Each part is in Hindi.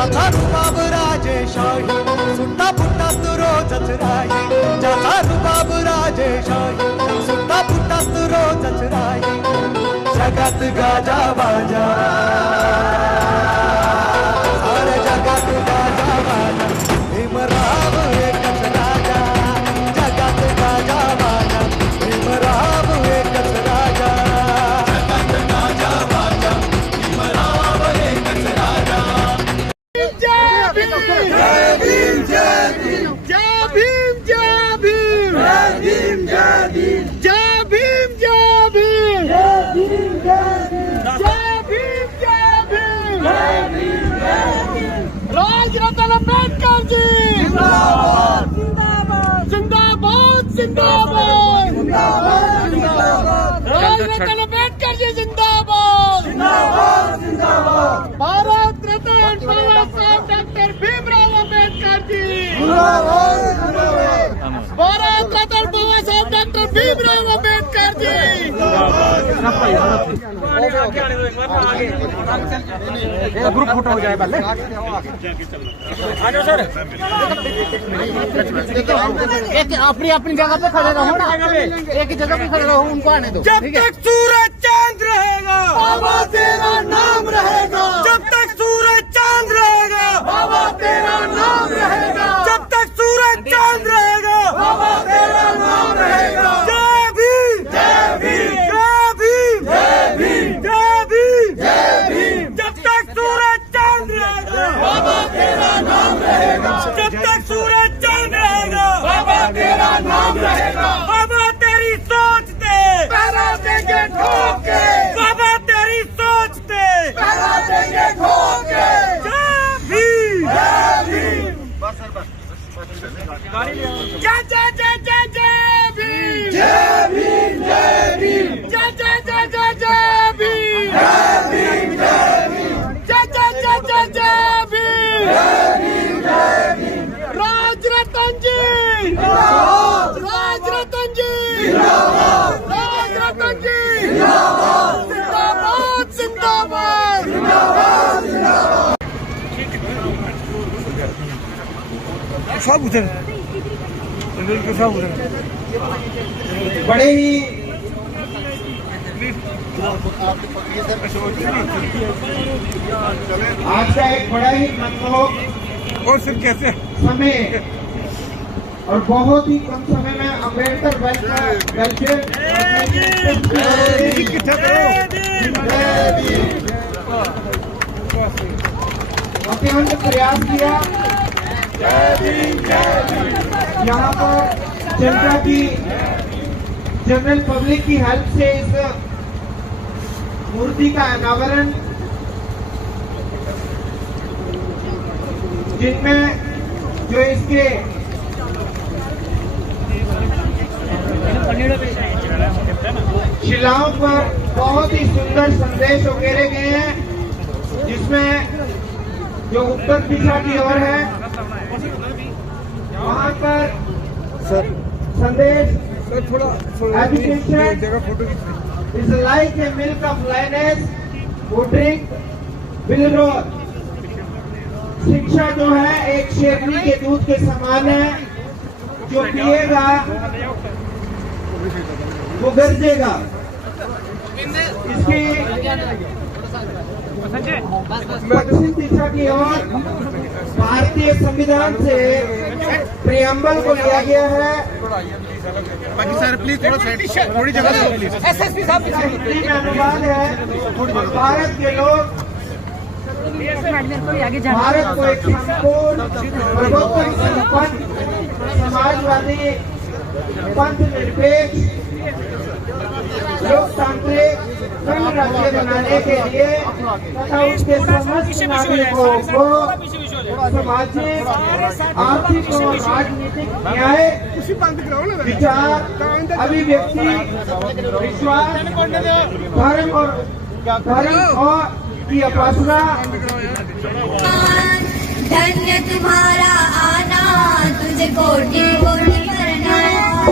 ज्याचा रुबाब राजेशाही सुट्टा फुटात रोजच राही ज्याचा रुबाब राजेशाही सुट्टा फुटात रोजच राही जगात गाजा बाजा सारे जगात गाजा बाजा भीमराव एकच राजा जगात गाजा बाजा भीमराव एकच राजा जगात गाजा बाजा भीमराव एकच राजा जय भीम जय भीम जय भीम जय भीम जय भीम जय भीम जय भीम जय भीम जय भीम जय भीम जय भीम जय भीम जय भीम राजरत्न अम्बेडकर जी जिंदाबाद जिंदाबाद जिंदाबाद जिंदाबाद राजरत्न अम्बेडकर जी जिंदाबाद जिंदाबाद जिंदाबाद भारत रत्न बाबा साहब डॉक्टर भीमराव अम्बेडकर जी भारत रत्न बाबा साहब doctor Bhimrao Ambedkar ji group photo हो जाए पहले आ जाओ सर एक अपनी अपनी जगह पे खड़े रहो ना एक ही जगह पे खड़े रहो उनको आने दो जब तक सूरज चांद रहेगा बाबा तेरा नाम रहेगा जब तक सूरज चांद रहेगा बाबा तेरा नाम रहेगा जब तक सूरज चांद रहेगा बाबा तेरा नाम रहेगा जय भीम जय भीम जय भीम जय भीम जय भीम जय भीम जब तक सूरज चांद रहेगा बाबा तेरा नाम रहेगा जब तक सूरज चांद रहेगा बाबा तेरा नाम रहेगा बाबा तेरी सोच पे पैरा देंगे ठोक के बाबा तेरी सोच पे पैरा देंगे ठोक के जय भीम जय भीम जय जय जय जय जय भीम जय भीम जय भीम जय जय जय जय जय भीम जय भीम जय भीम जय जय जय जय जय भीम जय भीम जय भीम राजरत्न जी राजरत्न जी राजरत्न जी जिंदाबाद जिंदाबाद जिंदाबाद जिंदाबाद सब उधर सब उधर बड़े ही आज का एक बड़ा ही मनमोहक और सिर्फ कैसे समय और बहुत ही कम समय में अम्बेडकर वेलफेयर हमने प्रयास किया यहाँ पर जनता की जनरल पब्लिक की हेल्प से इस मूर्ति का अनावरण जिनमें जो इसके शिलाओं पर बहुत ही सुंदर संदेश उकेरे गए हैं जिसमें जो उत्तर दिशा की ओर है वहाँ पर संदेश education is like a milk of lioness वो ड्रिंक बिलरोड शिक्षा जो है एक शेरनी के दूध के समान है जो पिएगा वो गरजेगा इसकी पश्चिम दिशा की ओर भारतीय संविधान से प्रियम्बल को लिया गया है बाकी सर प्लीज थोड़ी जगह प्लीज एसएसपी साहब हिंदी में अनुवाद है भारत के लोग भारत को एक संपूर्ण सर्वोत्तम संपन्न समाजवादी पंथ निरपेक्ष लोकतांत्रिक संघ राज्य बनाने के लिए तथा उसके समस्त नागरिकों को सामाजिक आर्थिक और राजनीतिक न्याय विचार अभिव्यक्ति विश्वास धर्म और की उपासना धन्य तुम्हारा आना तुझे कोटि कोटि प्रणाम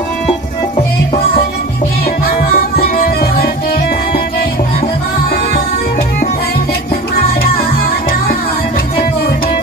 हे भारत के महामनोहर के धन के भगवान धन्य तुम्हारा आना तुझे कोटि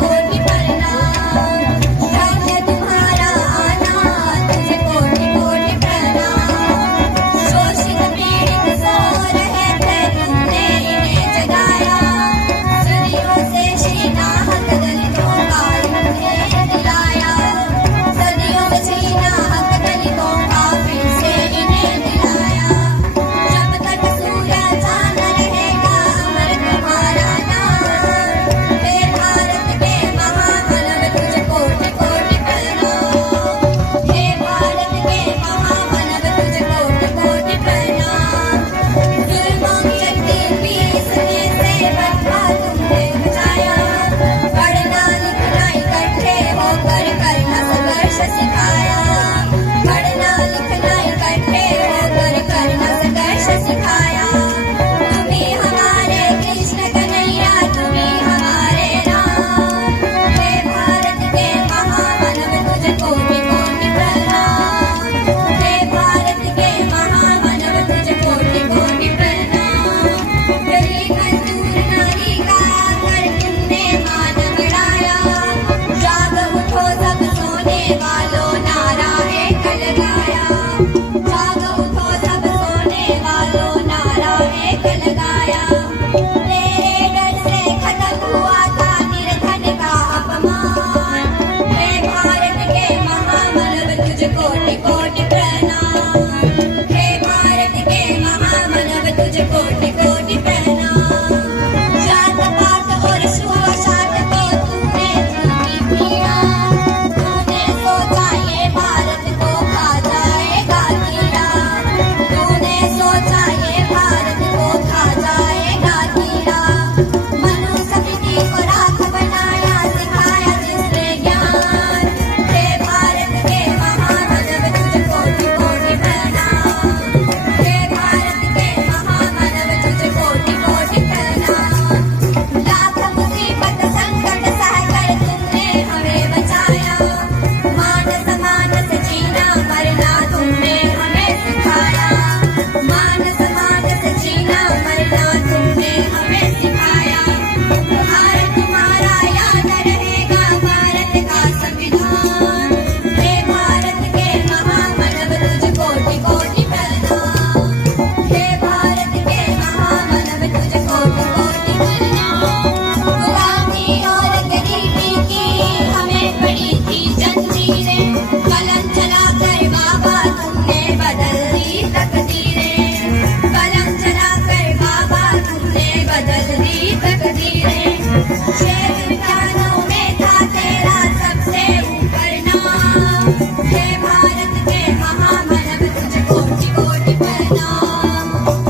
शेर विज्ञानों में था तेरा सबसे ऊपर नाम। हे भारत के महामानव तुझे कोटि कोटि प्रणाम।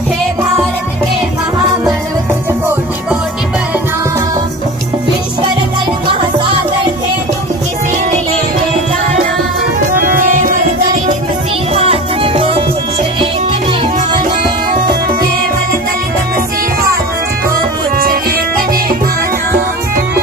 हे भारत के महामानव तुझे कोटि कोटि प्रणाम। विश्वर कल महासागर थे तुम किसी ने ये जाना। केवल दलित मसीहा तुझको कुछ एक ने माना। केवल दलित मसीहा तुझको कुछ एक ने माना।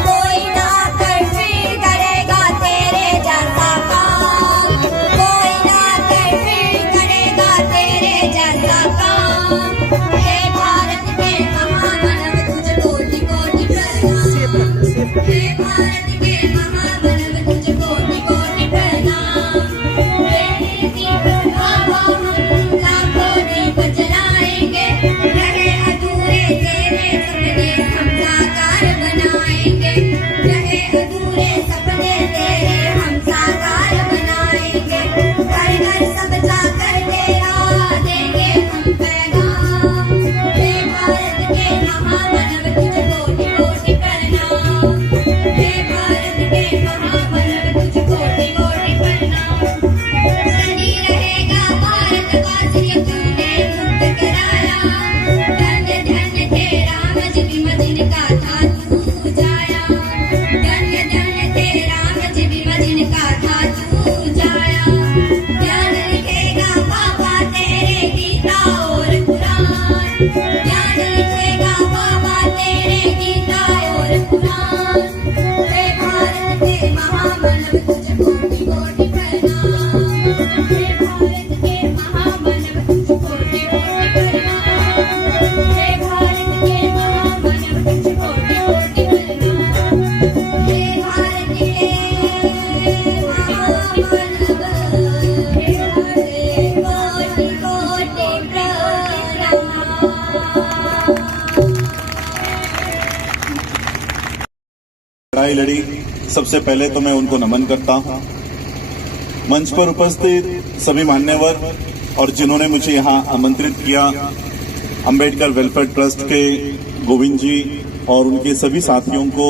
कोई ना कर फिर करेगा तेरे जैसा काम। कोई ना कर फिर करेगा तेरे जैसा काम। हे भारत के महामानव तुझे कोटि कोटि प्रणाम। हे भारत के महामानव तुझे कोटि कोटि प्रणाम। तेरी दीप हवा हम लाखों दीप जलाएंगे। रहे अधूरे तेरे सपने हम साकार बनाएंगे। रहे अधूरे सपने तेरे हम साकार बनाएंगे। घर घर सब जाकर तेरा देंगे हम पैगाम। हे भारत के महामानव तुझे कोटि कोटि प्रणाम। हे भारत के महामानव तुझे कोटि कोटि प्रणाम। सनी रहेगा भारतवासी तूने मुक्त कराया। धन्य धन्य तेरा मजहब जिनका था तू जाया। धन्य धन्य तेरा मजहब जिनका था तू जाया। ज्ञान लिखेगा बाबा तेरे गीता और कुरान। ज्ञान लिखेगा बाबा तेरे गीता और कुरान। हे भारत के महामानव तुझे कोटि कोटि प्रणाम। हे भारत के महामानव तुझे कोटि कोटि प्रणाम। हे भारत के महामानव तुझे कोटि कोटि प्रणाम। हे भारत के महामानव तुझे कोटि कोटि प्रणाम। लड़ाई लड़ी, सबसे पहले तो मैं उनको नमन करता हूं। मंच पर उपस्थित सभी मान्यवर और जिन्होंने मुझे यहां आमंत्रित किया, अंबेडकर वेलफेयर ट्रस्ट के गोविंद जी और उनके सभी साथियों को,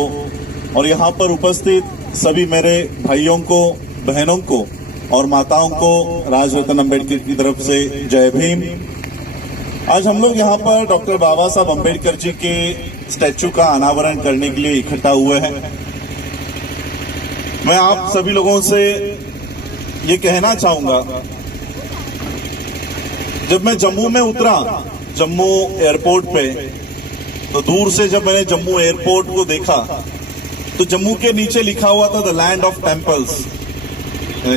और यहां पर उपस्थित सभी मेरे भाइयों को, बहनों को और माताओं को राजरत्न अंबेडकर की तरफ से जय भीम। आज हम लोग यहाँ पर डॉक्टर बाबा साहब अंबेडकर जी के स्टैचू का अनावरण करने के लिए इकट्ठा हुए हैं। मैं आप सभी लोगों से ये कहना चाहूंगा, जब मैं जम्मू में उतरा, जम्मू एयरपोर्ट पे, तो दूर से जब मैंने जम्मू एयरपोर्ट को देखा तो जम्मू के नीचे लिखा हुआ था the land of temples.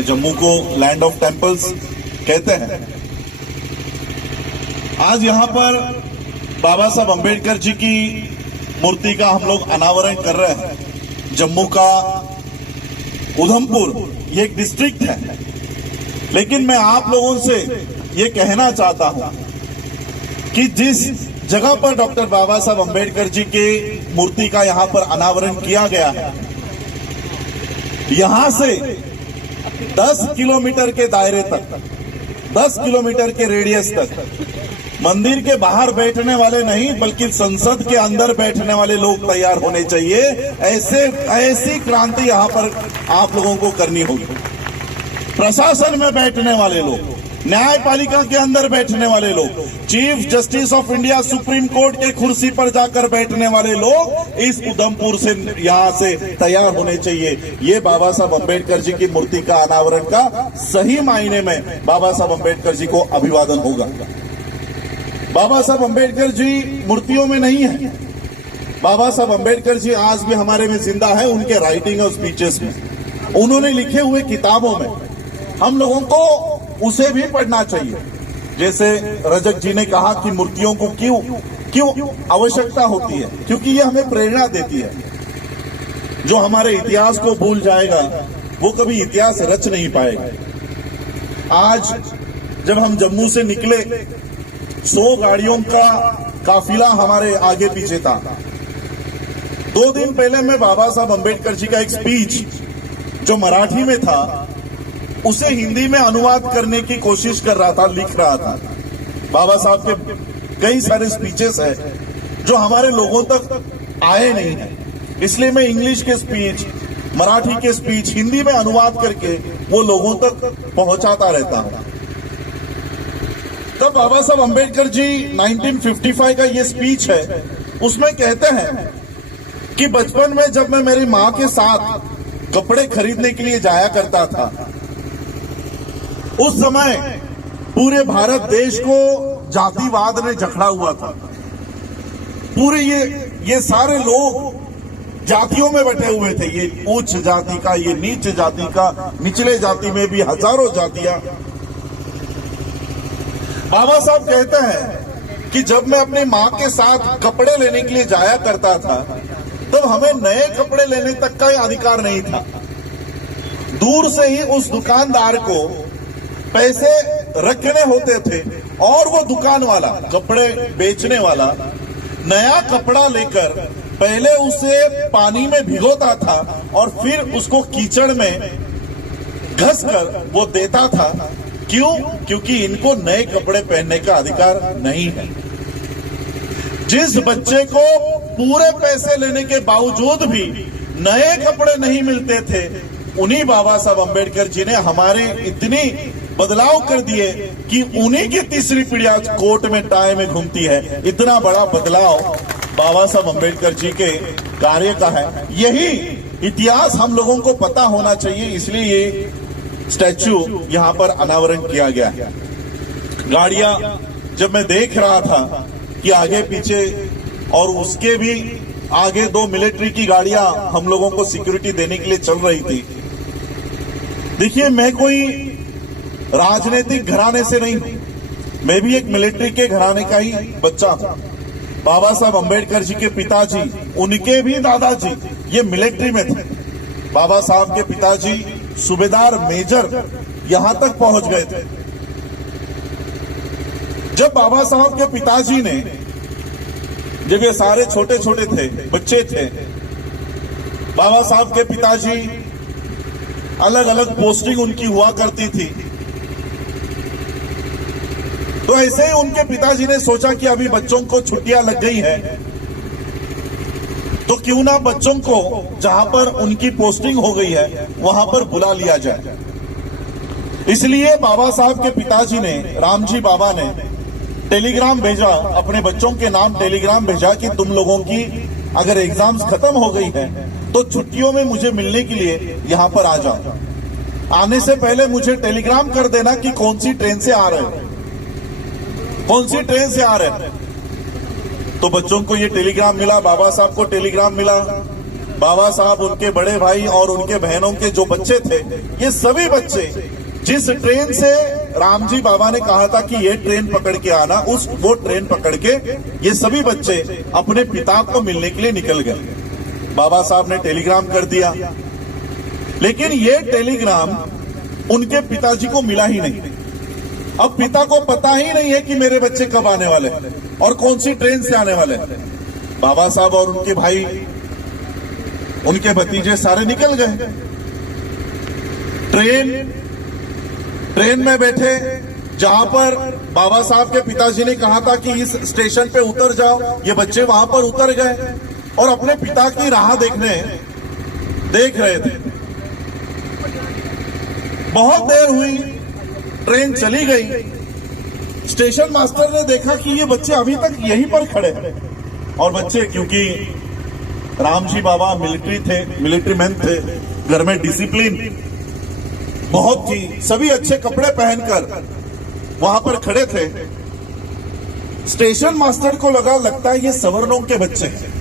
Jammu को लैंड ऑफ टेम्पल्स कहते हैं। आज यहाँ पर बाबा साहब अंबेडकर जी की मूर्ति का हम लोग अनावरण कर रहे हैं। जम्मू का उधमपुर ये एक डिस्ट्रिक्ट है, लेकिन मैं आप लोगों से ये कहना चाहता हूं कि जिस जगह पर डॉक्टर बाबा साहब अंबेडकर जी के मूर्ति का यहां पर अनावरण किया गया है, यहां से 10 किलोमीटर के दायरे तक, 10 किलोमीटर के रेडियस तक मंदिर के बाहर बैठने वाले नहीं बल्कि संसद के अंदर बैठने वाले लोग तैयार होने चाहिए। ऐसी क्रांति यहां पर आप लोगों को करनी होगी। प्रशासन में बैठने वाले लोग, न्यायपालिका के अंदर बैठने वाले लोग, chief justice of India supreme court के कुर्सी पर जाकर बैठने वाले लोग इस उधमपुर से यहां से तैयार होने चाहिए। ये बाबा साहब अंबेडकर जी की मूर्ति का अनावरण का सही मायने में बाबा साहब अंबेडकर जी को अभिवादन होगा। बाबा साहब अंबेडकर जी मूर्तियों में नहीं है, बाबा साहब अंबेडकर जी आज भी हमारे में जिंदा है, उनके राइटिंग और स्पीचेस में, उन्होंने लिखे हुए किताबों में। हम लोगों को उसे भी पढ़ना चाहिए। जैसे रजक जी ने कहा कि मूर्तियों को क्यों आवश्यकता होती है, क्योंकि ये हमें प्रेरणा देती है। जो हमारे इतिहास को भूल जाएगा वो कभी इतिहास रच नहीं पाएगा। आज जब हम जम्मू से निकले, 100 गाड़ियों का काफिला हमारे आगे पीछे था। 2 दिन पहले मैं बाबा साहब अंबेडकर जी का एक स्पीच जो मराठी में था उसे हिंदी में अनुवाद करने की कोशिश कर रहा था, लिख रहा था। बाबा साहब के कई सारे स्पीचेस हैं जो हमारे लोगों तक आए नहीं है। इसलिए मैं इंग्लिश के स्पीच, मराठी के स्पीच हिंदी में अनुवाद करके वो लोगों तक पहुंचाता रहता हूं। तब बाबा साहब अंबेडकर जी 1955 का ये स्पीच है, उसमें कहते हैं कि बचपन में जब मैं मेरी मां के साथ कपड़े खरीदने के लिए जाया करता था, उस समय पूरे भारत देश को जातिवाद ने जकड़ा हुआ था। पूरे ये सारे लोग जातियों में बैठे हुए थे, ये उच्च जाति का, ये नीच जाति का, निचले जाति में भी हजारों जातियां। बाबा साहब कहते हैं कि जब मैं अपनी मां के साथ कपड़े लेने के लिए जाया करता था, तब हमें नए कपड़े लेने तक का अधिकार नहीं था। दूर से ही उस दुकानदार को पैसे रखने होते थे और वो दुकान वाला, कपड़े बेचने वाला, नया कपड़ा लेकर पहले उसे पानी में भिगोता था और फिर उसको कीचड़ में घसकर वो देता था। क्यों? क्योंकि इनको नए कपड़े पहनने का अधिकार नहीं है। जिस बच्चे को पूरे पैसे लेने के बावजूद भी नए कपड़े नहीं मिलते थे, उन्हीं बाबा साहब अंबेडकर जी ने हमारे इतनी बदलाव कर दिए कि उन्हीं की तीसरी पीढ़ी आज कोर्ट में टाई में घूमती है। इतना बड़ा बदलाव बाबा साहब अंबेडकर जी के कार्य का है। यही इतिहास हम लोगों को पता होना चाहिए, इसलिए ये स्टैच्यू यहां पर अनावरण किया गया है। गाड़ियां जब मैं देख रहा था कि आगे पीछे और उसके भी आगे 2 मिलिट्री की गाड़ियां हम लोगों को सिक्योरिटी देने के लिए चल रही थी। देखिए, मैं कोई राजनीतिक घराने से नहीं, मैं भी एक मिलिट्री के घराने का ही बच्चा हूं। बाबा साहब अंबेडकर जी के पिताजी, उनके भी दादाजी ये मिलिट्री में थे। बाबा साहब के पिताजी सूबेदार मेजर यहां तक पहुंच गए थे। जब बाबा साहब के पिताजी ने, जब ये सारे छोटे छोटे थे, बच्चे थे, बाबा साहब के पिताजी अलग अलग पोस्टिंग उनकी हुआ करती थी, तो ऐसे ही उनके पिताजी ने सोचा कि अभी बच्चों को छुट्टियां लग गई है, तो क्यों ना बच्चों को जहां पर उनकी पोस्टिंग हो गई है वहां पर बुला लिया जाए। इसलिए बाबा साहब के पिताजी ने, रामजी बाबा ने टेलीग्राम भेजा, अपने बच्चों के नाम टेलीग्राम भेजा कि तुम लोगों की अगर एग्जाम्स खत्म हो गई है तो छुट्टियों में मुझे मिलने के लिए यहां पर आ जाओ। आने से पहले मुझे टेलीग्राम कर देना कि कौन सी ट्रेन से आ रहे हो, कौन सी ट्रेन से आ रहे हैं। तो बच्चों को ये टेलीग्राम मिला, बाबा साहब को टेलीग्राम मिला। बाबा साहब, उनके बड़े भाई और उनके बहनों के जो बच्चे थे, ये सभी बच्चे जिस ट्रेन से रामजी बाबा ने कहा था कि ये ट्रेन पकड़ के आना, वो ट्रेन पकड़ के ये सभी बच्चे अपने पिता को मिलने के लिए निकल गए। बाबा साहब ने टेलीग्राम कर दिया, लेकिन ये टेलीग्राम उनके पिताजी को मिला ही नहीं। अब पिता को पता ही नहीं है कि मेरे बच्चे कब आने वाले हैं और कौन सी ट्रेन से आने वाले हैं। बाबा साहब और उनके भाई, उनके भतीजे सारे निकल गए। ट्रेन में बैठे, जहां पर बाबा साहब के पिताजी ने कहा था कि इस स्टेशन पे उतर जाओ, ये बच्चे वहां पर उतर गए और अपने पिता की राह देख रहे थे। बहुत देर हुई, ट्रेन चली गई। स्टेशन मास्टर ने देखा कि ये बच्चे अभी तक यहीं पर खड़े हैं, और बच्चे, क्योंकि रामजी बाबा मिलिट्री थे, मिलिट्री मैन थे, घर में डिसिप्लिन बहुत थी, सभी अच्छे कपड़े पहनकर वहां पर खड़े थे। स्टेशन मास्टर को लगता है ये सवर्णों के बच्चे हैं,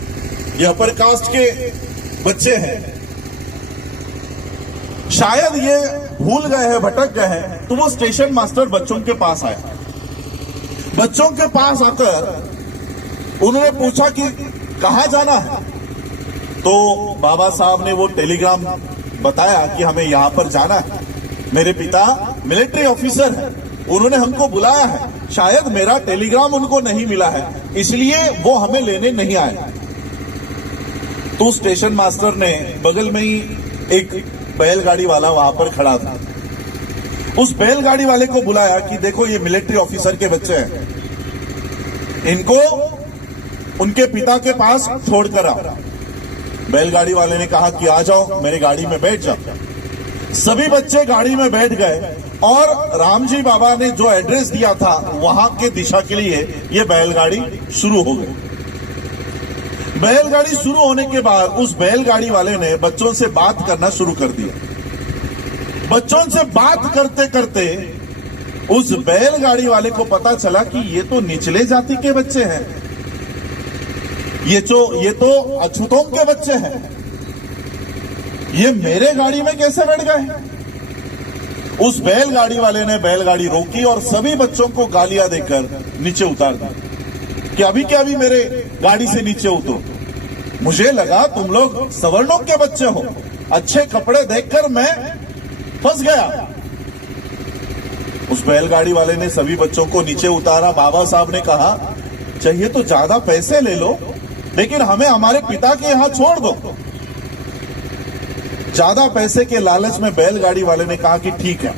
ये अपर कास्ट के बच्चे हैं, शायद ये भूल गए हैं, भटक गए हैं। तो वो स्टेशन मास्टर बच्चों के पास आया। बच्चों के पास आकर उन्होंने पूछा कि कहां जाना है। तो बाबा साहब ने वो टेलीग्राम बताया कि हमें यहां पर जाना है, मेरे पिता मिलिट्री ऑफिसर हैं, उन्होंने हमको बुलाया है, शायद मेरा टेलीग्राम उनको नहीं मिला है, इसलिए वो हमें लेने नहीं आए। तो स्टेशन मास्टर ने, बगल में ही एक बैलगाड़ी वाला वहां पर खड़ा था, उस बैलगाड़ी वाले को बुलाया कि देखो ये मिलिट्री ऑफिसर के बच्चे हैं, इनको उनके पिता के पास छोड़कर आओ। बैलगाड़ी वाले ने कहा कि आ जाओ मेरे गाड़ी में बैठ जाओ। सभी बच्चे गाड़ी में बैठ गए और रामजी बाबा ने जो एड्रेस दिया था वहां के दिशा के लिए ये बैलगाड़ी शुरू हो गई। बैलगाड़ी शुरू होने के बाद उस बैलगाड़ी वाले ने बच्चों से बात करना शुरू कर दिया। बच्चों से बात करते करते उस बैलगाड़ी वाले को पता चला कि ये तो निचले जाति के बच्चे हैं, ये तो अछूतों के बच्चे हैं, ये मेरे गाड़ी में कैसे बैठ गए। उस बैलगाड़ी वाले ने बैलगाड़ी रोकी और सभी बच्चों को गालियां देकर नीचे उतार दी कि अभी क्या अभी मेरे गाड़ी से नीचे उतरो। मुझे लगा तुम लोग सवर्णों के बच्चे हो, अच्छे कपड़े देखकर मैं फंस गया। उस बैलगाड़ी वाले ने सभी बच्चों को नीचे उतारा। बाबा साहब ने कहा चाहिए तो ज्यादा पैसे ले लो, लेकिन हमें हमारे पिता के यहां छोड़ दो। ज्यादा पैसे के लालच में बैलगाड़ी वाले ने कहा कि ठीक है,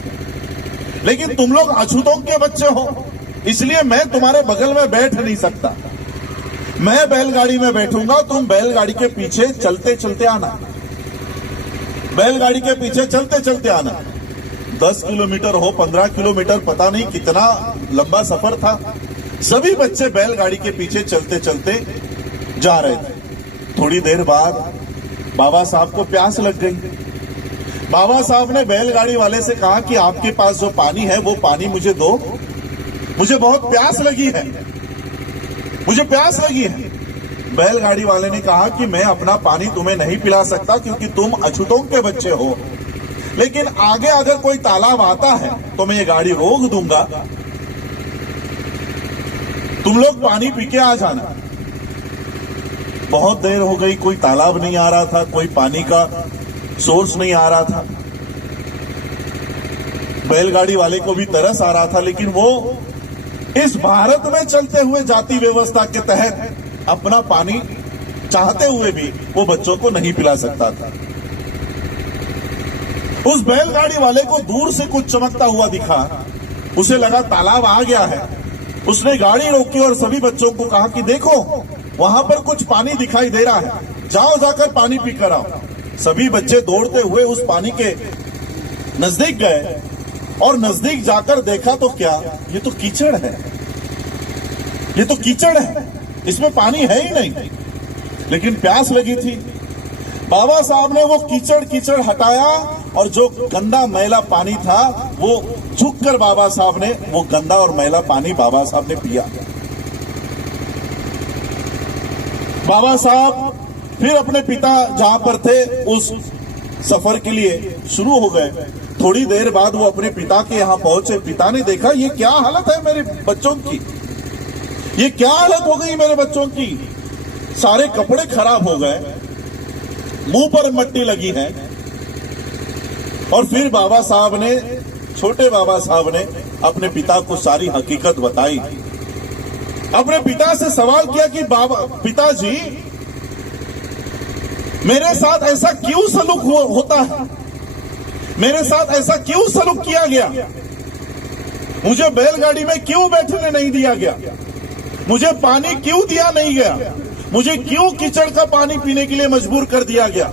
लेकिन तुम लोग अछूतों के बच्चे हो, इसलिए मैं तुम्हारे बगल में बैठ नहीं सकता। मैं बैलगाड़ी में बैठूंगा, तुम बैलगाड़ी के पीछे चलते चलते आना, बैलगाड़ी के पीछे चलते चलते आना। 10 किलोमीटर हो 15 किलोमीटर, पता नहीं कितना लंबा सफर था। सभी बच्चे बैलगाड़ी के पीछे चलते चलते जा रहे थे। थोड़ी देर बाद बाबा साहब को प्यास लग गई। बाबा साहब ने बैलगाड़ी वाले से कहा कि आपके पास जो पानी है वो पानी मुझे दो, मुझे बहुत प्यास लगी है, मुझे प्यास लगी है। बैलगाड़ी वाले ने कहा कि मैं अपना पानी तुम्हें नहीं पिला सकता क्योंकि तुम अछूतों के बच्चे हो, लेकिन आगे अगर कोई तालाब आता है तो मैं ये गाड़ी रोक दूंगा, तुम लोग पानी पी के आ जाना। बहुत देर हो गई, कोई तालाब नहीं आ रहा था, कोई पानी का सोर्स नहीं आ रहा था। बैलगाड़ी वाले को भी तरस आ रहा था, लेकिन वो इस भारत में चलते हुए जाति व्यवस्था के तहत अपना पानी चाहते हुए भी वो बच्चों को नहीं पिला सकता था। उस बैलगाड़ी वाले को दूर से कुछ चमकता हुआ दिखा, उसे लगा तालाब आ गया है। उसने गाड़ी रोकी और सभी बच्चों को कहा कि देखो वहां पर कुछ पानी दिखाई दे रहा है, जाओ जाकर पानी पीकर आओ। सभी बच्चे दौड़ते हुए उस पानी के नजदीक गए और नजदीक जाकर देखा तो क्या, ये तो कीचड़ है, ये तो कीचड़ है, इसमें पानी है ही नहीं। लेकिन प्यास लगी थी। बाबा साहब ने वो कीचड़ हटाया और जो गंदा मैला पानी था वो झुककर बाबा साहब ने वो गंदा और मैला पानी बाबा साहब ने पिया। बाबा साहब फिर अपने पिता जहां पर थे उस सफर के लिए शुरू हो गए। थोड़ी देर बाद वो अपने पिता के यहां पहुंचे। पिता ने देखा ये क्या हालत है मेरे बच्चों की, ये क्या हालत हो गई मेरे बच्चों की, सारे कपड़े खराब हो गए, मुंह पर मट्टी लगी है। और फिर बाबा साहब ने, छोटे बाबा साहब ने अपने पिता को सारी हकीकत बताई। अपने पिता से सवाल किया कि पिताजी मेरे साथ ऐसा क्यों सलूक होता है, मेरे साथ ऐसा क्यों सलूक किया गया, मुझे बैलगाड़ी में क्यों बैठने नहीं दिया गया, मुझे पानी क्यों दिया नहीं गया, मुझे क्यों कीचड़ का पानी पीने के लिए मजबूर कर दिया गया।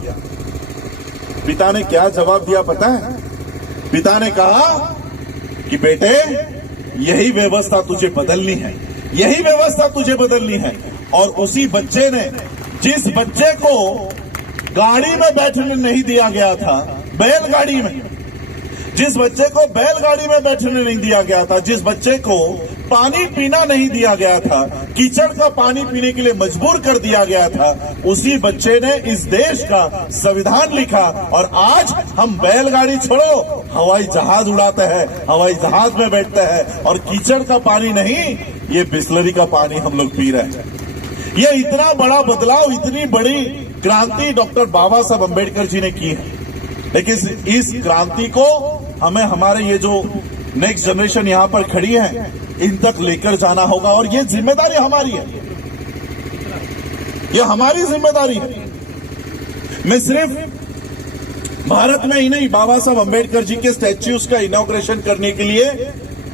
पिता ने क्या जवाब दिया पता है? पिता ने कहा कि बेटे यही व्यवस्था तुझे बदलनी है, यही व्यवस्था तुझे बदलनी है। और उसी बच्चे ने, जिस बच्चे को गाड़ी में बैठने नहीं दिया गया था, बैलगाड़ी में, जिस बच्चे को बैलगाड़ी में बैठने नहीं दिया गया था, जिस बच्चे को पानी पीना नहीं दिया गया था, कीचड़ का पानी पीने के लिए मजबूर कर दिया गया था, उसी बच्चे ने इस देश का संविधान लिखा। और आज हम बैलगाड़ी छोड़ो हवाई जहाज उड़ाते हैं, हवाई जहाज में बैठते हैं और कीचड़ का पानी नहीं, ये बिस्लरी का पानी हम लोग पी रहे हैं। ये इतना बड़ा बदलाव, इतनी बड़ी क्रांति डॉक्टर बाबा साहब अम्बेडकर जी ने की है। लेकिन इस क्रांति को हमें हमारे ये जो नेक्स्ट जनरेशन यहाँ पर खड़ी है इन तक लेकर जाना होगा और ये जिम्मेदारी हमारी है, ये हमारी जिम्मेदारी है। मैं सिर्फ भारत में ही नहीं, बाबा साहब अम्बेडकर जी के स्टैच्यूज का इनॉग्रेशन करने के लिए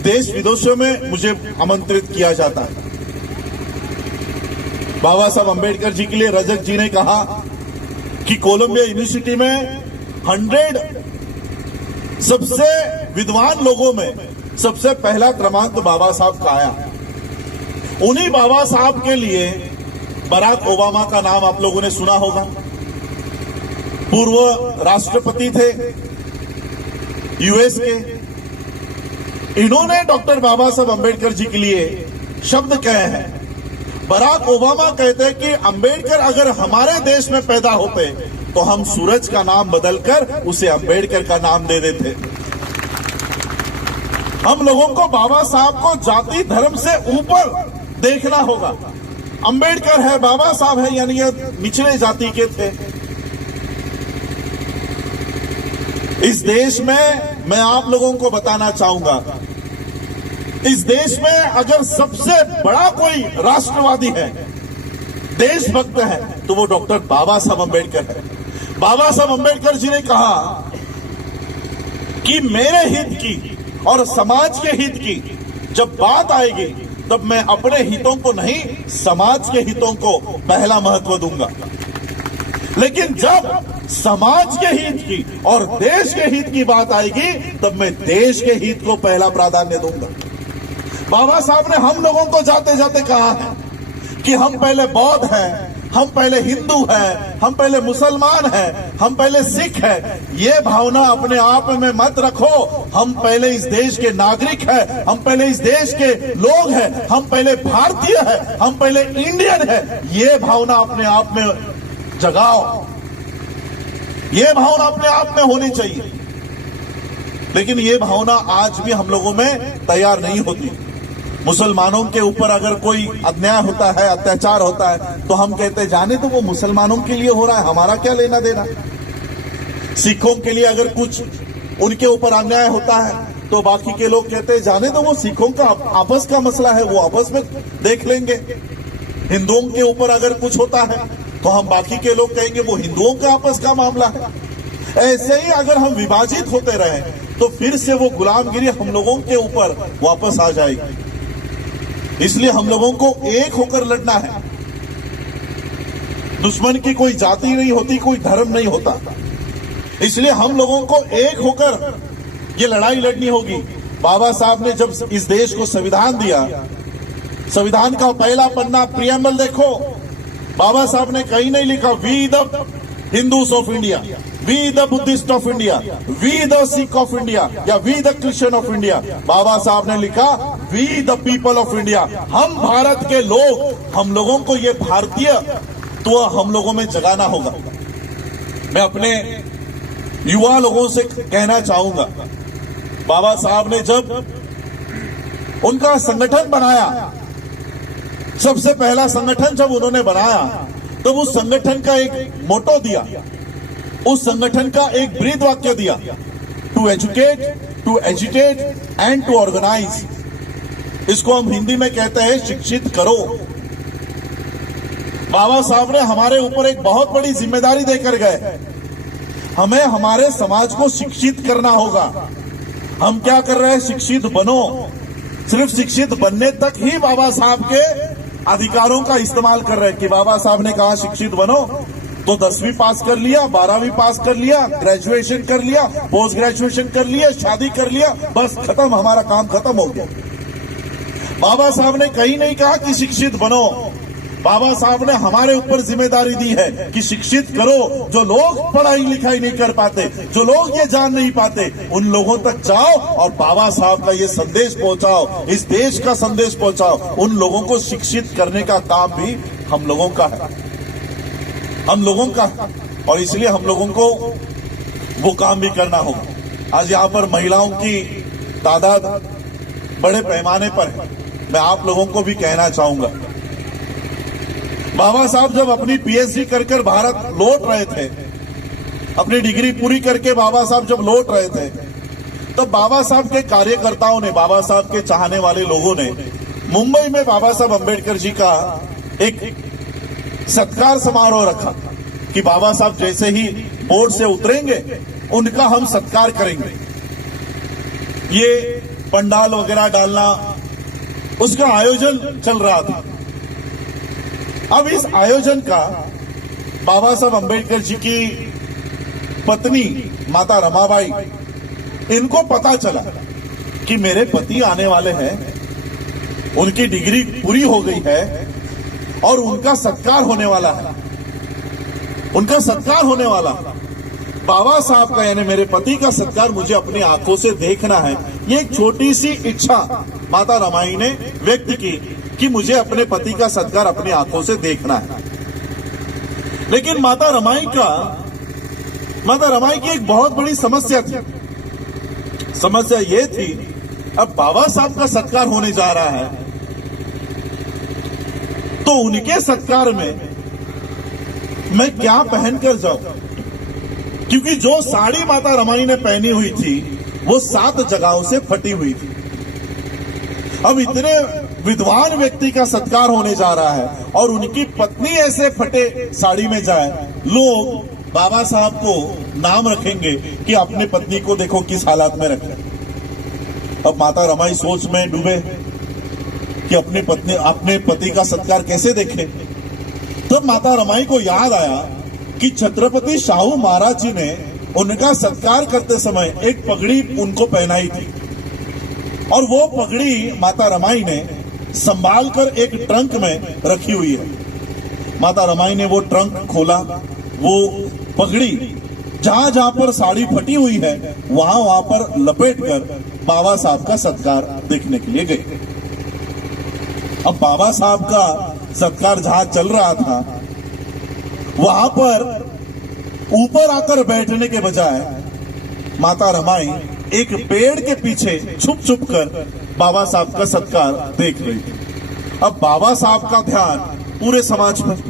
देश विदेशों में मुझे आमंत्रित किया जाता है। बाबा साहब अम्बेडकर जी के लिए रजक जी ने कहा कि कोलंबिया यूनिवर्सिटी में 100 सबसे विद्वान लोगों में सबसे पहला क्रमांक बाबा साहब का आया। उन्हीं बाबा साहब के लिए बराक ओबामा का नाम आप लोगों ने सुना होगा। पूर्व राष्ट्रपति थे यूएस के। इन्होंने डॉक्टर बाबा साहब अंबेडकर जी के लिए शब्द कहे हैं। बराक ओबामा कहते हैं कि अंबेडकर अगर हमारे देश में पैदा होते तो हम सूरज का नाम बदलकर उसे अंबेडकर का नाम दे देते। हम लोगों को बाबा साहब को जाति धर्म से ऊपर देखना होगा। अंबेडकर है, बाबा साहब है, यानी ये निचले जाति के थे। इस देश में मैं आप लोगों को बताना चाहूंगा, इस देश में अगर सबसे बड़ा कोई राष्ट्रवादी है, देशभक्त है, तो वो डॉक्टर बाबा साहब अंबेडकर है। बाबा साहब अंबेडकर जी ने कहा कि मेरे हित की और समाज के हित की जब बात आएगी तब मैं अपने हितों को नहीं, समाज के हितों को पहला महत्व दूंगा। लेकिन जब समाज के हित की और देश के हित की बात आएगी तब मैं देश के हित को पहला प्राधान्य दूंगा। बाबा साहब ने हम लोगों को जाते जाते कहा है कि हम पहले बौद्ध हैं, हम पहले हिंदू हैं, हम पहले मुसलमान हैं, हम पहले सिख हैं। ये भावना अपने आप में मत रखो। हम पहले इस देश के नागरिक हैं, हम पहले इस देश के लोग हैं, हम पहले भारतीय हैं, हम पहले इंडियन हैं। ये भावना अपने आप में जगाओ, ये भावना अपने आप में होनी चाहिए। लेकिन ये भावना आज भी हम लोगों में तैयार नहीं होती। मुसलमानों के ऊपर अगर कोई अन्याय होता है, अत्याचार होता है, तो हम कहते हैं जाने तो वो मुसलमानों के लिए हो रहा है, हमारा क्या लेना देना। सिखों के लिए अगर कुछ उनके ऊपर अन्याय होता है तो बाकी के लोग कहते हैं जाने तो वो सिखों का आपस का मसला है, वो आपस में देख लेंगे। हिंदुओं के ऊपर अगर कुछ होता है तो हम बाकी के लोग कहेंगे वो हिंदुओं का आपस का मामला है। ऐसे ही अगर हम विभाजित होते रहे तो फिर से वो गुलामगिरी हम लोगों के ऊपर वापस आ जाएगी। इसलिए हम लोगों को एक होकर लड़ना है। दुश्मन की कोई जाति नहीं होती, कोई धर्म नहीं होता। इसलिए हम लोगों को एक होकर ये लड़ाई लड़नी होगी। बाबा साहब ने जब इस देश को संविधान दिया, संविधान का पहला पन्ना प्रियम्बल देखो, बाबा साहब ने कहीं नहीं लिखा we the Hindus of India, we the Buddhist of India, we the Sikh of India या we the Christian of India. Baba Saheb ने लिखा we the people of India. हम भारत के लोग, हम लोगों को ये भारतीय तो हम लोगों में जगाना होगा। मैं अपने युवा लोगों से कहना चाहूंगा, बाबा साहब ने जब उनका संगठन बनाया, सबसे पहला संगठन जब उन्होंने बनाया तो उस संगठन का एक मोटो दिया, उस संगठन का एक ब्रीद वाक्य दिया, to educate, to agitate and to organise. इसको हम हिंदी में कहते हैं शिक्षित करो। बाबा साहब ने हमारे ऊपर एक बहुत बड़ी जिम्मेदारी देकर गए। हमें हमारे समाज को शिक्षित करना होगा। हम क्या कर रहे हैं? शिक्षित बनो। सिर्फ शिक्षित बनने तक ही बाबा साहब के अधिकारों का इस्तेमाल कर रहे हैं कि बाबा साहब ने कहा शिक्षित बनो तो 10वीं पास कर लिया, 12वीं पास कर लिया, ग्रेजुएशन कर लिया, पोस्ट ग्रेजुएशन कर लिया, शादी कर लिया, बस खत्म, हमारा काम खत्म हो गया। बाबा साहब ने कहीं नहीं कहा कि शिक्षित बनो। बाबा साहब ने हमारे ऊपर जिम्मेदारी दी है कि शिक्षित करो। जो लोग पढ़ाई लिखाई नहीं कर पाते, जो लोग ये जान नहीं पाते, उन लोगों तक जाओ और बाबा साहब का ये संदेश पहुंचाओ, इस देश का संदेश पहुंचाओ। उन लोगों को शिक्षित करने का काम भी हम लोगों का है, हम लोगों का है। और इसलिए हम लोगों को वो काम भी करना होगा। आज यहाँ पर महिलाओं की तादाद बड़े पैमाने पर है। मैं आप लोगों को भी कहना चाहूंगा, बाबा साहब जब अपनी पीएचडी कर कर भारत लौट रहे थे, अपनी डिग्री पूरी करके बाबा साहब जब लौट रहे थे, तब बाबा साहब के कार्यकर्ताओं ने, बाबा साहब के चाहने वाले लोगों ने मुंबई में बाबा साहब अंबेडकर जी का एक सत्कार समारोह रखा कि बाबा साहब जैसे ही बोर्ड से उतरेंगे उनका हम सत्कार करेंगे। ये पंडाल वगैरह डालना, उसका आयोजन चल रहा था। अब इस आयोजन का बाबा साहब अंबेडकर जी की पत्नी माता रमाबाई, इनको पता चला कि मेरे पति आने वाले हैं, उनकी डिग्री पूरी हो गई है और उनका सत्कार होने वाला है, उनका सत्कार होने वाला है। बाबा साहब का यानी मेरे पति का सत्कार मुझे अपनी आंखों से देखना है। ये एक छोटी सी इच्छा माता रमाई ने व्यक्त की कि मुझे अपने पति का सत्कार अपनी आंखों से देखना है। लेकिन माता रमाई की एक बहुत बड़ी समस्या थी। समस्या ये थी, अब बाबा साहब का सत्कार होने जा रहा है तो उनके सत्कार में मैं क्या पहनकर जाऊं, क्योंकि जो साड़ी माता रमाई ने पहनी हुई थी वो 7 जगहों से फटी हुई थी। अब इतने विद्वान व्यक्ति का सत्कार होने जा रहा है और उनकी पत्नी ऐसे फटे साड़ी में जाए, लोग बाबा साहब को नाम रखेंगे कि अपने पत्नी को देखो किस हालात में रखे। अब माता रमाई सोच में डूबे कि अपने पति का सत्कार कैसे देखें। तब माता रमाई को याद आया कि छत्रपति शाहू महाराज जी ने उनका सत्कार करते समय एक पगड़ी उनको पहनाई थी और वो पगड़ी माता रमाई ने संभाल कर एक ट्रंक में रखी हुई है। माता रमाई ने वो ट्रंक खोला, वो पगड़ी जहां जहां पर साड़ी फटी हुई है वहां पर लपेट कर बाबा साहब का सत्कार देखने के लिए गए। अब बाबा साहब का सत्कार जहां चल रहा था वहां पर ऊपर आकर बैठने के बजाय माता रमाई एक पेड़ के पीछे छुप छुप कर बाबा साहब का सत्कार देख रही थी। अब बाबा साहब का ध्यान पूरे समाज पर,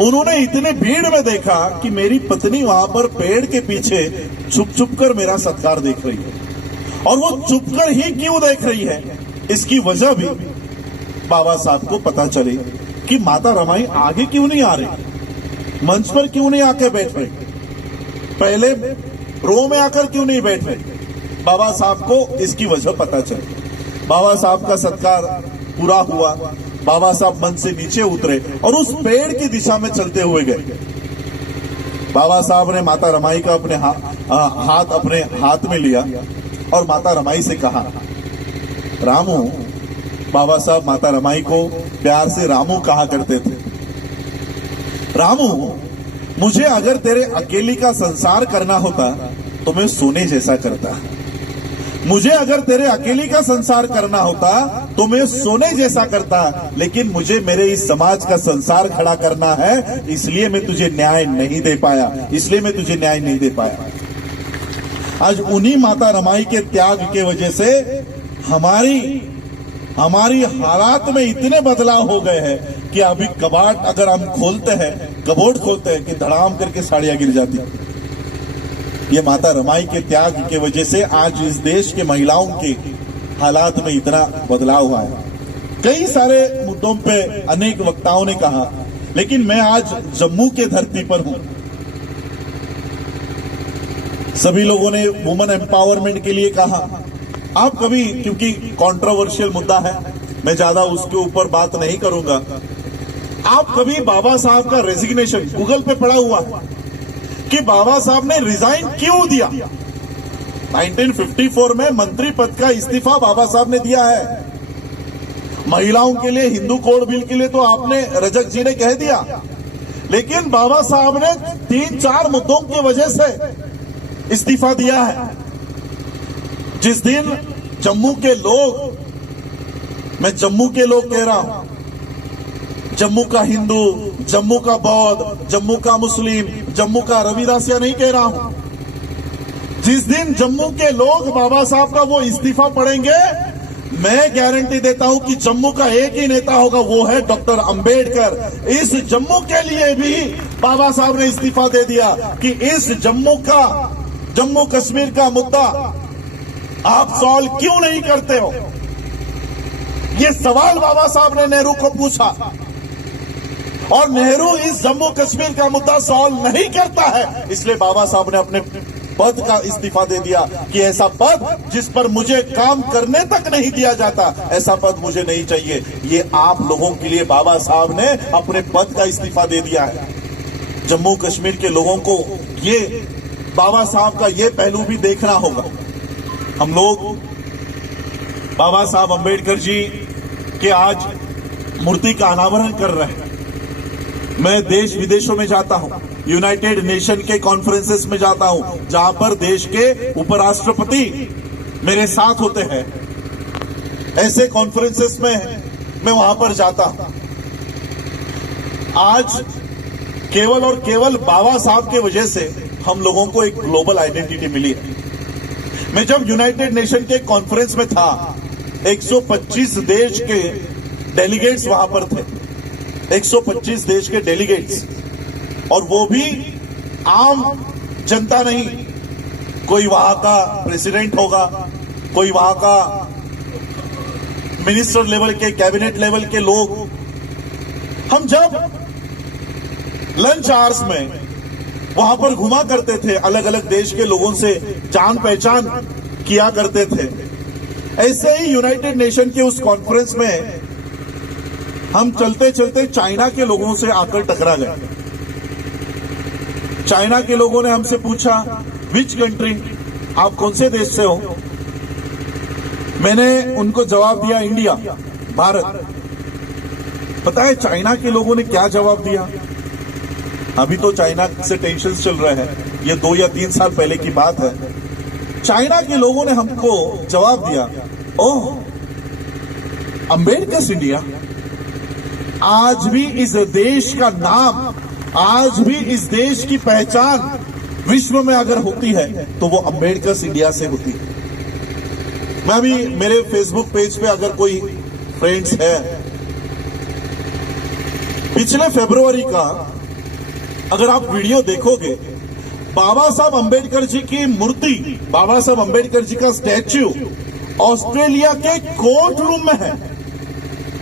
उन्होंने इतने भीड़ में देखा कि मेरी पत्नी वहां पर पेड़ के पीछे छुप छुप कर मेरा सत्कार देख रही है और वो छुप कर ही क्यों देख रही है, इसकी वजह भी बाबा साहब को पता चली कि माता रमाई आगे क्यों नहीं आ रही, मंच पर क्यों नहीं आकर बैठ रही, पहले रो में आकर क्यों नहीं बैठ रही। बाबा साहब को इसकी वजह पता चली। बाबा साहब का सत्कार पूरा हुआ, बाबा साहब मंच से नीचे उतरे और उस पेड़ की दिशा में चलते हुए गए। बाबा साहब ने माता रमाई का अपने हाथ अपने हाथ में लिया और माता रमाई से कहा, रामू। बाबा साहब माता रमाई को प्यार से रामू कहा करते थे। रामू, मुझे अगर तेरे अकेली का संसार करना होता तो मैं सोने जैसा करता, मुझे अगर तेरे अकेली का संसार करना होता तो मैं सोने जैसा करता, लेकिन मुझे मेरे इस समाज का संसार खड़ा करना है, इसलिए मैं तुझे न्याय नहीं दे पाया, आज उन्हीं माता रमाई के त्याग के वजह से हमारी हालात में इतने बदलाव हो गए हैं कि अभी कबाड़ अगर हम खोलते हैं कि धड़ाम करके साड़ियां गिर जाती। ये माता रमाई के त्याग के वजह से आज इस देश के महिलाओं के हालात में इतना बदलाव हुआ है। कई सारे मुद्दों पे अनेक वक्ताओं ने कहा, लेकिन मैं आज जम्मू के धरती पर हूं। सभी लोगों ने वुमेन एम्पावरमेंट के लिए कहा। आप कभी, क्योंकि कंट्रोवर्शियल मुद्दा है, मैं ज्यादा उसके ऊपर बात नहीं करूंगा, आप कभी बाबा साहब का रेजिग्नेशन गूगल पे पढ़ा हुआ है कि बाबा साहब ने रिजाइन क्यों दिया। 1954 में मंत्री पद का इस्तीफा बाबा साहब ने दिया है। महिलाओं के लिए हिंदू कोड बिल के लिए तो आपने रजक जी ने कह दिया, लेकिन बाबा साहब ने 3-4 मुद्दों की वजह से इस्तीफा दिया है। जिस दिन जम्मू के लोग, मैं जम्मू के लोग कह रहा हूं, जम्मू का हिंदू, जम्मू का बौद्ध, जम्मू का मुस्लिम, जम्मू का रविदासिया नहीं कह रहा हूं, जिस दिन जम्मू के लोग बाबा साहब का वो इस्तीफा पढ़ेंगे, मैं गारंटी देता हूं कि जम्मू का एक ही नेता होगा, वो है डॉक्टर अंबेडकर। इस जम्मू के लिए भी बाबा साहब ने इस्तीफा दे दिया कि इस जम्मू कश्मीर का मुद्दा आप सॉल्व क्यों नहीं करते हो। ये सवाल बाबा साहब ने नेहरू को पूछा और नेहरू इस जम्मू कश्मीर का मुद्दा सॉल्व नहीं करता है, इसलिए बाबा साहब ने अपने पद का इस्तीफा दे दिया कि ऐसा पद जिस पर मुझे काम करने तक नहीं दिया जाता, ऐसा पद मुझे नहीं चाहिए। ये आप लोगों के लिए बाबा साहब ने अपने पद का इस्तीफा दे दिया है। जम्मू कश्मीर के लोगों को ये बाबा साहब का ये पहलू भी देखना होगा। हम लोग बाबा साहब अंबेडकर जी के आज मूर्ति का अनावरण कर रहे हैं। मैं देश विदेशों में जाता हूं, यूनाइटेड नेशन के कॉन्फ्रेंसेस में जाता हूं, जहां पर देश के उपराष्ट्रपति मेरे साथ होते हैं। ऐसे कॉन्फ्रेंसेस में मैं वहां पर जाता हूं। आज केवल और केवल बाबा साहब के वजह से हम लोगों को एक ग्लोबल आइडेंटिटी मिली है। मैं जब यूनाइटेड नेशन के कॉन्फ्रेंस में था, 125 देश के डेलीगेट्स वहां पर थे, 125 देश के डेलीगेट्स, और वो भी आम जनता नहीं। कोई वहां का प्रेसिडेंट होगा, कोई वहां का मिनिस्टर लेवल के, कैबिनेट लेवल के लोग। हम जब लंच आवर्स में वहां पर घुमा करते थे, अलग अलग देश के लोगों से जान पहचान किया करते थे। ऐसे ही यूनाइटेड नेशन के उस कॉन्फ्रेंस में हम चलते चलते चाइना के लोगों से आकर टकरा गए। चाइना के लोगों ने हमसे पूछा, विच कंट्री, आप कौन से देश से हो? मैंने उनको जवाब दिया, इंडिया, भारत। पता है चाइना के लोगों ने क्या जवाब दिया? अभी तो चाइना से टेंशन चल रहे हैं, ये 2 या 3 साल पहले की बात है। चाइना के लोगों ने हमको जवाब दिया, ओह, अंबेडकर इंडिया। आज भी इस देश का नाम, आज भी इस देश की पहचान विश्व में अगर होती है तो वो अंबेडकर इंडिया से होती है। मैं अभी मेरे फेसबुक पेज पे अगर कोई फ्रेंड्स है, पिछले फरवरी का अगर आप वीडियो देखोगे, बाबा साहब अंबेडकर जी की मूर्ति, बाबा साहब अंबेडकर जी का स्टैच्यू ऑस्ट्रेलिया के कोर्ट रूम में है।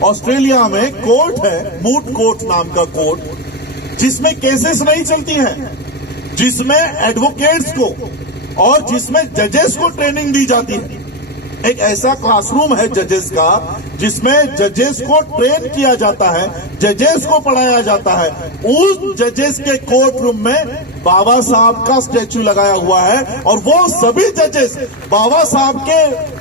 ऑस्ट्रेलिया में कोर्ट है, मूट कोर्ट नाम का कोर्ट, जिसमें केसेस नहीं चलती हैं, जिसमें एडवोकेट्स को और जिसमें जजेस को ट्रेनिंग दी जाती है। एक ऐसा क्लासरूम है जजेस का, जिसमें जजेस को ट्रेन किया जाता है, जजेस को पढ़ाया जाता है। उस जजेस के कोर्ट रूम में बाबा साहब का स्टैच्यू लगाया हुआ है, और वो सभी जजेस बाबा साहब के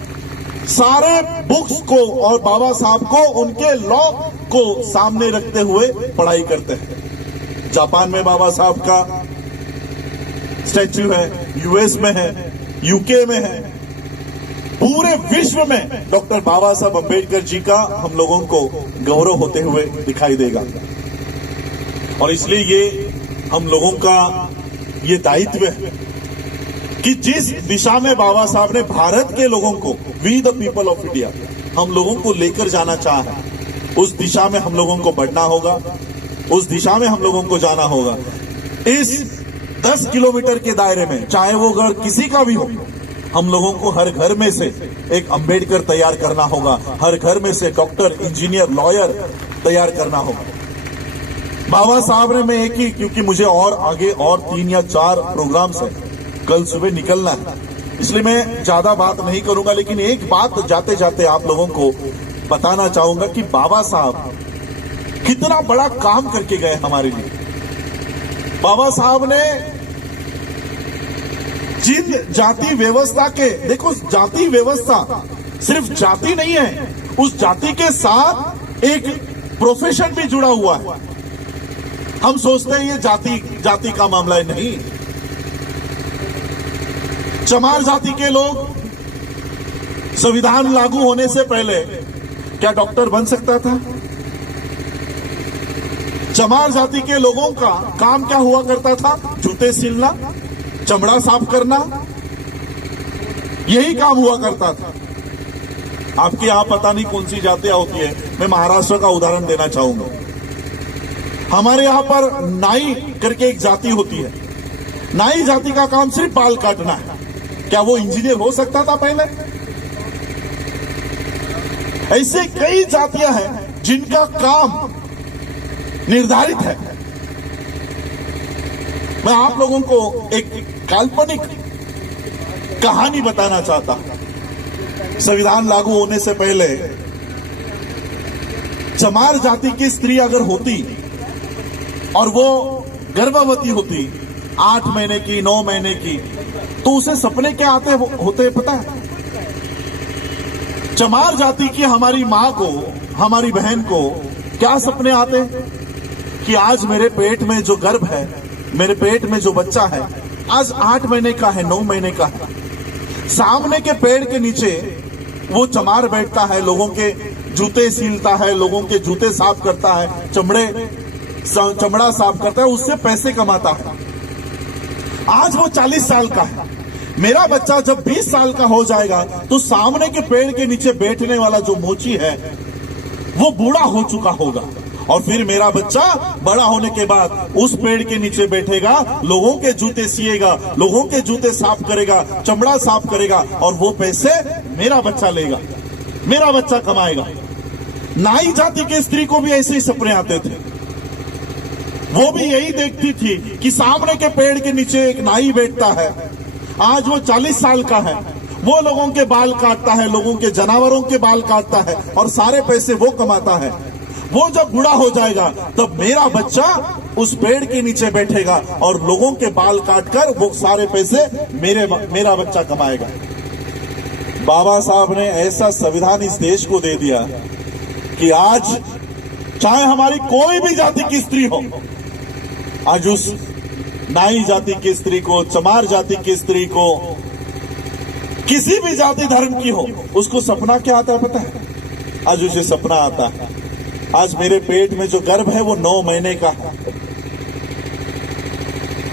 सारे बुक्स को और बाबा साहब को, उनके लॉ को सामने रखते हुए पढ़ाई करते हैं। जापान में बाबा साहब का स्टैच्यू है, यूएस में है, यूके में है, पूरे विश्व में डॉक्टर बाबा साहब अंबेडकर जी का हम लोगों को गौरव होते हुए दिखाई देगा। और इसलिए ये हम लोगों का ये दायित्व है कि जिस दिशा में बाबा साहब ने भारत के लोगों को, we the people of India, हम लोगों को लेकर जाना चाहा, उस दिशा में हम लोगों को बढ़ना होगा, उस दिशा में हम लोगों को जाना होगा। इस 10 किलोमीटर के दायरे में, चाहे वो घर किसी का भी हो, हम लोगों को हर घर में से एक अंबेडकर तैयार करना होगा, हर घर में से डॉक्टर, इंजीनियर, लॉयर तैयार करना होगा। बाबा साहब ने, मैं एक ही, क्योंकि मुझे और आगे और 3 या 4 प्रोग्राम्स है, कल सुबह निकलना है, इसलिए मैं ज्यादा बात नहीं करूंगा। लेकिन एक बात जाते जाते आप लोगों को बताना चाहूंगा कि बाबा साहब कितना बड़ा काम करके गए हमारे लिए। बाबा साहब ने जिन जाति व्यवस्था के, देखो जाति व्यवस्था सिर्फ जाति नहीं है, उस जाति के साथ एक प्रोफेशन भी जुड़ा हुआ है। हम सोचते हैं ये जाति का मामला है, नहीं। चमार जाति के लोग संविधान लागू होने से पहले क्या डॉक्टर बन सकता था? चमार जाति के लोगों का काम क्या हुआ करता था? जूते सिलना, चमड़ा साफ करना, यही काम हुआ करता था। आपके यहां पता नहीं कौन सी जातियां होती है, मैं महाराष्ट्र का उदाहरण देना चाहूंगा। हमारे यहां पर नाई करके एक जाति होती है, नाई जाति का काम सिर्फ बाल काटना है। क्या वो इंजीनियर हो सकता था पहले? ऐसे कई जातियां हैं जिनका काम निर्धारित है। मैं आप लोगों को एक काल्पनिक कहानी बताना चाहता हूं। संविधान लागू होने से पहले चमार जाति की स्त्री अगर होती और वो गर्भवती होती 8 महीने की, 9 महीने की, तो उसे सपने क्या होते पता है? चमार जाति की हमारी मां को, हमारी बहन को क्या सपने आते कि आज मेरे पेट में जो गर्भ है, मेरे पेट में जो बच्चा है, आज 8 महीने का है, 9 महीने का है। सामने के पेड़ के नीचे वो चमार बैठता है, लोगों के जूते सीलता है, लोगों के जूते साफ करता है, चमड़ा साफ करता है, उससे पैसे कमाता है। आज वो 40 साल का है। मेरा बच्चा जब 20 साल का हो जाएगा तो सामने के पेड़ के नीचे बैठने वाला जो मोची है वो बूढ़ा हो चुका होगा, और फिर मेरा बच्चा बड़ा होने के बाद उस पेड़ के नीचे बैठेगा, लोगों के जूते सिएगा, लोगों के जूते साफ करेगा, चमड़ा साफ करेगा, और वो पैसे मेरा बच्चा लेगा, मेरा बच्चा कमाएगा। नाई जाति के स्त्री को भी ऐसे ही सपने आते थे। वो भी यही देखती थी कि सामने के पेड़ के नीचे एक नाई बैठता है, आज वो 40 साल का है, वो लोगों के बाल काटता है, लोगों के जानवरों के बाल काटता है, और सारे पैसे वो कमाता है। वो जब बूढ़ा हो जाएगा तब मेरा बच्चा उस पेड़ के नीचे बैठेगा और लोगों के बाल काटकर वो सारे पैसे मेरा बच्चा कमाएगा। बाबा साहब ने ऐसा संविधान इस देश को दे दिया कि आज चाहे हमारी कोई भी जाति की स्त्री हो, आज उस नाई जाति की स्त्री को, चमार जाति की स्त्री को, किसी भी जाति धर्म की हो, उसको सपना क्या आता है पता है? आज उसे सपना आता है आज मेरे पेट में जो गर्भ है वो 9 महीने का है।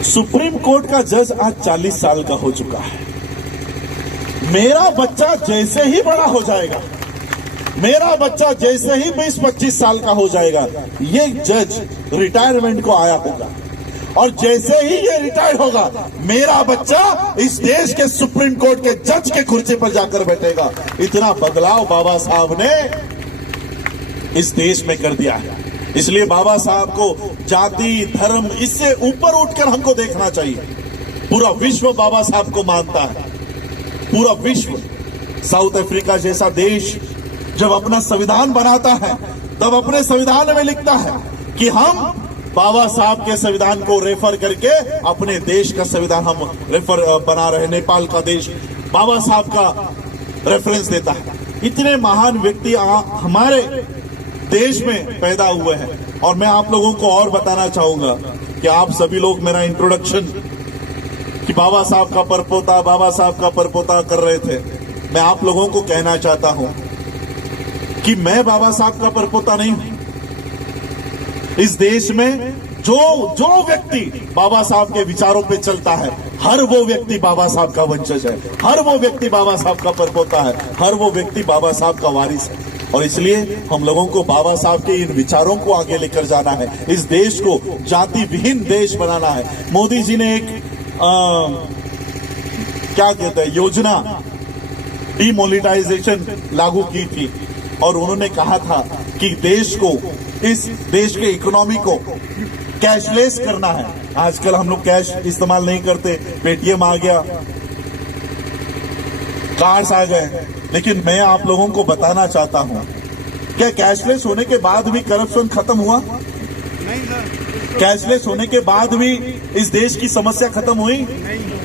सुप्रीम कोर्ट का जज आज 40 साल का हो चुका है। मेरा बच्चा जैसे ही बड़ा हो जाएगा, मेरा बच्चा जैसे ही 20-25 साल का हो जाएगा, ये जज रिटायरमेंट को आया होगा, और जैसे ही ये रिटायर होगा मेरा बच्चा इस देश के सुप्रीम कोर्ट के जज के कुर्सी पर जाकर बैठेगा। इतना बदलाव बाबा साहब ने इस देश में कर दिया है। इसलिए बाबा साहब को जाति धर्म इससे ऊपर उठकर हमको देखना चाहिए। पूरा विश्व बाबा साहब को मानता है, पूरा विश्व। साउथ अफ्रीका जैसा देश जब अपना संविधान बनाता है तब अपने संविधान में लिखता है कि हम बाबा साहब के संविधान को रेफर करके अपने देश का संविधान हम रेफर बना रहे। नेपाल का देश बाबा साहब का रेफरेंस देता है। इतने महान व्यक्ति हमारे देश में पैदा हुए हैं। और मैं आप लोगों को और बताना चाहूंगा कि आप सभी लोग मेरा इंट्रोडक्शन कि बाबा साहब का परपोता, बाबा साहब का परपोता कर रहे थे। मैं आप लोगों को कहना चाहता हूं कि मैं बाबा साहब का परपोता नहीं हूं। इस देश में जो व्यक्ति बाबा साहब के विचारों पे चलता है, हर वो व्यक्ति बाबा साहब का वंशज है, हर वो व्यक्ति बाबा साहब का परपोता है, हर वो व्यक्ति बाबा साहब का वारिस है। और इसलिए हम लोगों को बाबा साहब के इन विचारों को आगे लेकर जाना है। इस देश को जाति विहीन देश बनाना है। मोदी जी ने एक क्या कहते हैं योजना डीमोनेटाइजेशन लागू की थी, और उन्होंने कहा था कि देश को, इस देश के इकोनॉमी को कैशलेस करना है। आजकल हम लोग कैश इस्तेमाल नहीं करते, पेटीएम आ गया, कार्ड्स आ गए, लेकिन मैं आप लोगों को बताना चाहता हूं, क्या कैशलेस होने के बाद भी करप्शन खत्म हुआ? नहीं सर। कैशलेस होने के बाद भी इस देश की समस्या खत्म हुई? नहीं।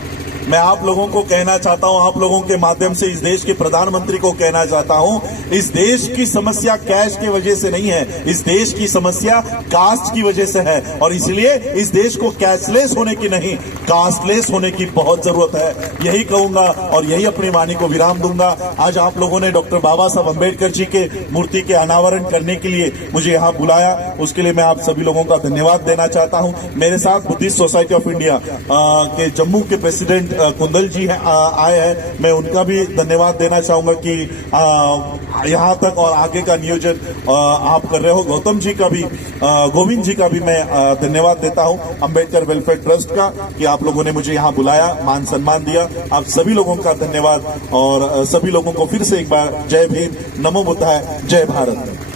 मैं आप लोगों को कहना चाहता हूं, आप लोगों के माध्यम से इस देश के प्रधानमंत्री को कहना चाहता हूं, इस देश की समस्या कैश की वजह से नहीं है, इस देश की समस्या कास्ट की वजह से है। और इसलिए इस देश को कैशलेस होने की नहीं, कास्टलेस होने की बहुत जरूरत है। यही कहूंगा और यही अपनी वाणी को विराम दूंगा। आज आप लोगों ने डॉक्टर बाबा साहब अम्बेडकर जी के मूर्ति के अनावरण करने के लिए मुझे यहाँ बुलाया, उसके लिए मैं आप सभी लोगों का धन्यवाद देना चाहता हूँ। मेरे साथ बुद्धिस्ट सोसाइटी ऑफ इंडिया के जम्मू के प्रेसिडेंट कुंदल जी आए हैं, मैं उनका भी धन्यवाद देना चाहूंगा कि यहाँ तक और आगे का नियोजन आप कर रहे हो। गौतम जी का भी, गोविंद जी का भी मैं धन्यवाद देता हूँ, अम्बेडकर वेलफेयर ट्रस्ट का, कि आप लोगों ने मुझे यहाँ बुलाया, मान सम्मान दिया। आप सभी लोगों का धन्यवाद, और सभी लोगों को फिर से एक बार जय भीम, नमो बुद्धाय, जय भारत।